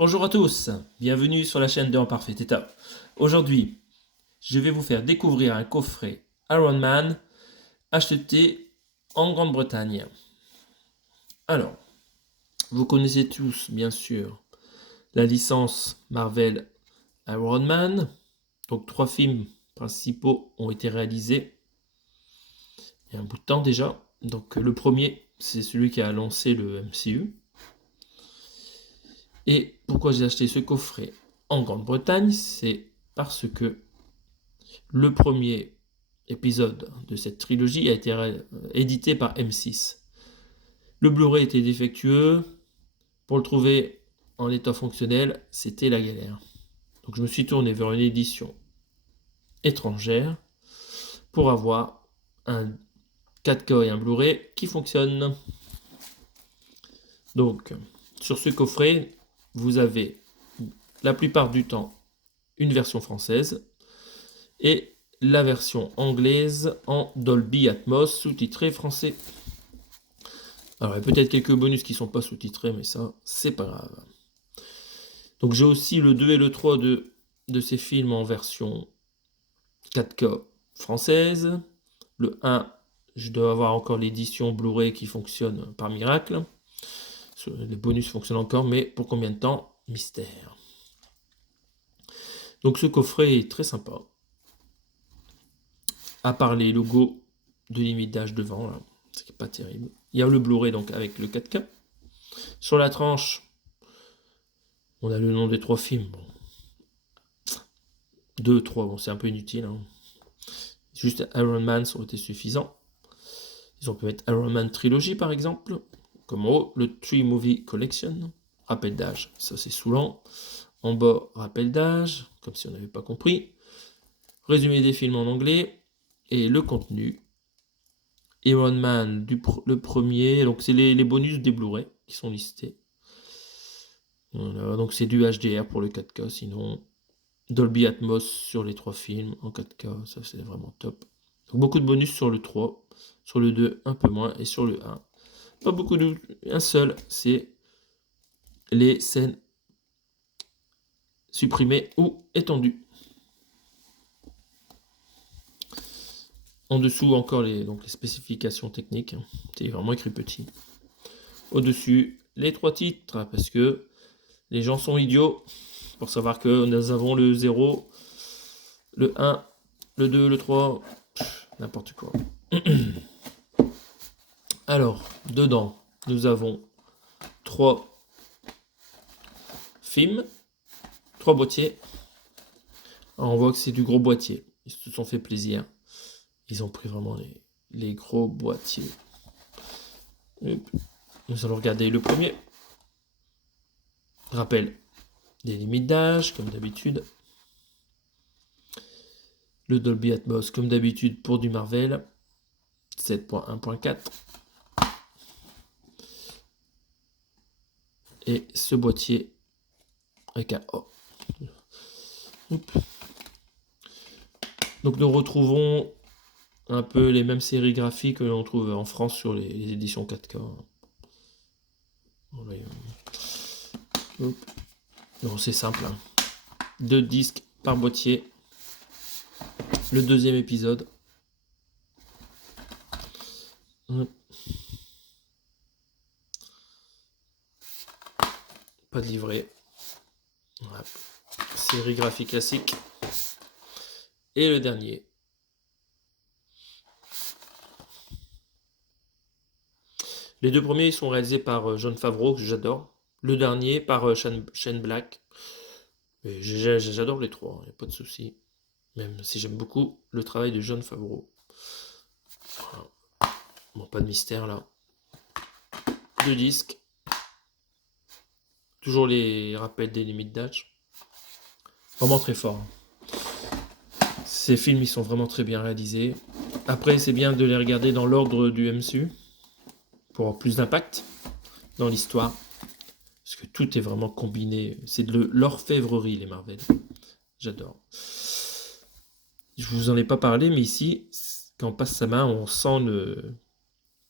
Bonjour à tous, bienvenue sur la chaîne de En Parfait État. Aujourd'hui, je vais vous faire découvrir un coffret Iron Man acheté en Grande-Bretagne. Alors, vous connaissez tous, bien sûr, la licence Marvel Iron Man. Donc, 3 films principaux ont été réalisés il y a un bout de temps déjà. Donc, le premier, c'est celui qui a lancé le MCU. Et pourquoi j'ai acheté ce coffret en Grande-Bretagne, c'est parce que le premier épisode de cette trilogie a été édité par M6. Le Blu-ray était défectueux. Pour le trouver en état fonctionnel, c'était la galère. Donc je me suis tourné vers une édition étrangère pour avoir un 4K et un Blu-ray qui fonctionnent. Donc, sur ce coffret, vous avez la plupart du temps une version française et la version anglaise en Dolby Atmos sous-titré français. Alors, il y a peut-être quelques bonus qui ne sont pas sous-titrés, mais ça, c'est pas grave. Donc, j'ai aussi le 2 et le 3 de ces films en version 4K française. Le 1, je dois avoir encore l'édition Blu-ray qui fonctionne par miracle. Les bonus fonctionnent encore, mais pour combien de temps? Mystère. Donc, ce coffret est très sympa. À part les logos de limite d'âge devant, là, ce qui n'est pas terrible. Il y a le Blu-ray donc avec le 4K. Sur la tranche, on a le nom des 3 films. Bon. 2, 3, bon, c'est un peu inutile. Hein. Juste Iron Man, ça aurait été suffisant. Ils ont pu mettre Iron Man Trilogy par exemple. Comme en haut, le 3 Movie Collection. Rappel d'âge, ça c'est saoulant. En bas, rappel d'âge, comme si on n'avait pas compris. Résumé des films en anglais. Et le contenu. Iron Man, le premier. Donc c'est les bonus des Blu-ray qui sont listés. Voilà, donc c'est du HDR pour le 4K, sinon Dolby Atmos sur les 3 films en 4K, ça c'est vraiment top. Donc beaucoup de bonus sur le 3, sur le 2 un peu moins, et sur le 1, pas beaucoup un seul, c'est les scènes supprimées ou étendues. En dessous encore les spécifications techniques, c'est vraiment écrit petit. Au-dessus, les 3 titres, parce que les gens sont idiots pour savoir que nous avons le 0, le 1, le 2, le 3, n'importe quoi. Alors, dedans, nous avons 3 films, 3 boîtiers. Alors, on voit que c'est du gros boîtier. Ils se sont fait plaisir. Ils ont pris vraiment les gros boîtiers. Nous allons regarder le premier. Rappel des limites d'âge, comme d'habitude. Le Dolby Atmos, comme d'habitude, pour du Marvel. 7.1.4. Et ce boîtier avec un O. Donc nous retrouvons un peu les mêmes séries graphiques que l'on trouve en France sur les éditions 4K. Non, c'est simple. Hein. 2 disques par boîtier. Le deuxième épisode. Pas de livret. Voilà. Série graphique classique. Et le dernier. Les 2 premiers sont réalisés par Jon Favreau, que j'adore. Le dernier par Shane Black. J'adore les 3, il n'y a pas de souci. Même si j'aime beaucoup le travail de Jon Favreau. Voilà. Bon, pas de mystère là. 2 disques. Toujours les rappels des limites d'âge. Vraiment très fort. Ces films, ils sont vraiment très bien réalisés. Après, c'est bien de les regarder dans l'ordre du MCU. Pour avoir plus d'impact dans l'histoire. Parce que tout est vraiment combiné. C'est de l'orfèvrerie, les Marvel. J'adore. Je vous en ai pas parlé, mais ici, quand on passe sa main, on sent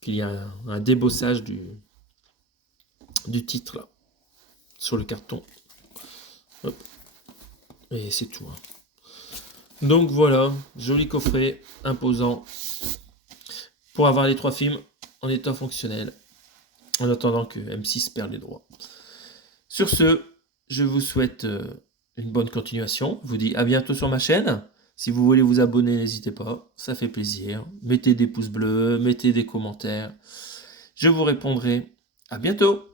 qu'il y a un débossage du titre là, sur le carton. Hop. Et c'est tout. Donc voilà, joli coffret, imposant, pour avoir les 3 films en état fonctionnel, en attendant que M6 perde les droits. Sur ce, je vous souhaite une bonne continuation. Je vous dis à bientôt sur ma chaîne. Si vous voulez vous abonner, n'hésitez pas, ça fait plaisir. Mettez des pouces bleus, mettez des commentaires. Je vous répondrai. À bientôt!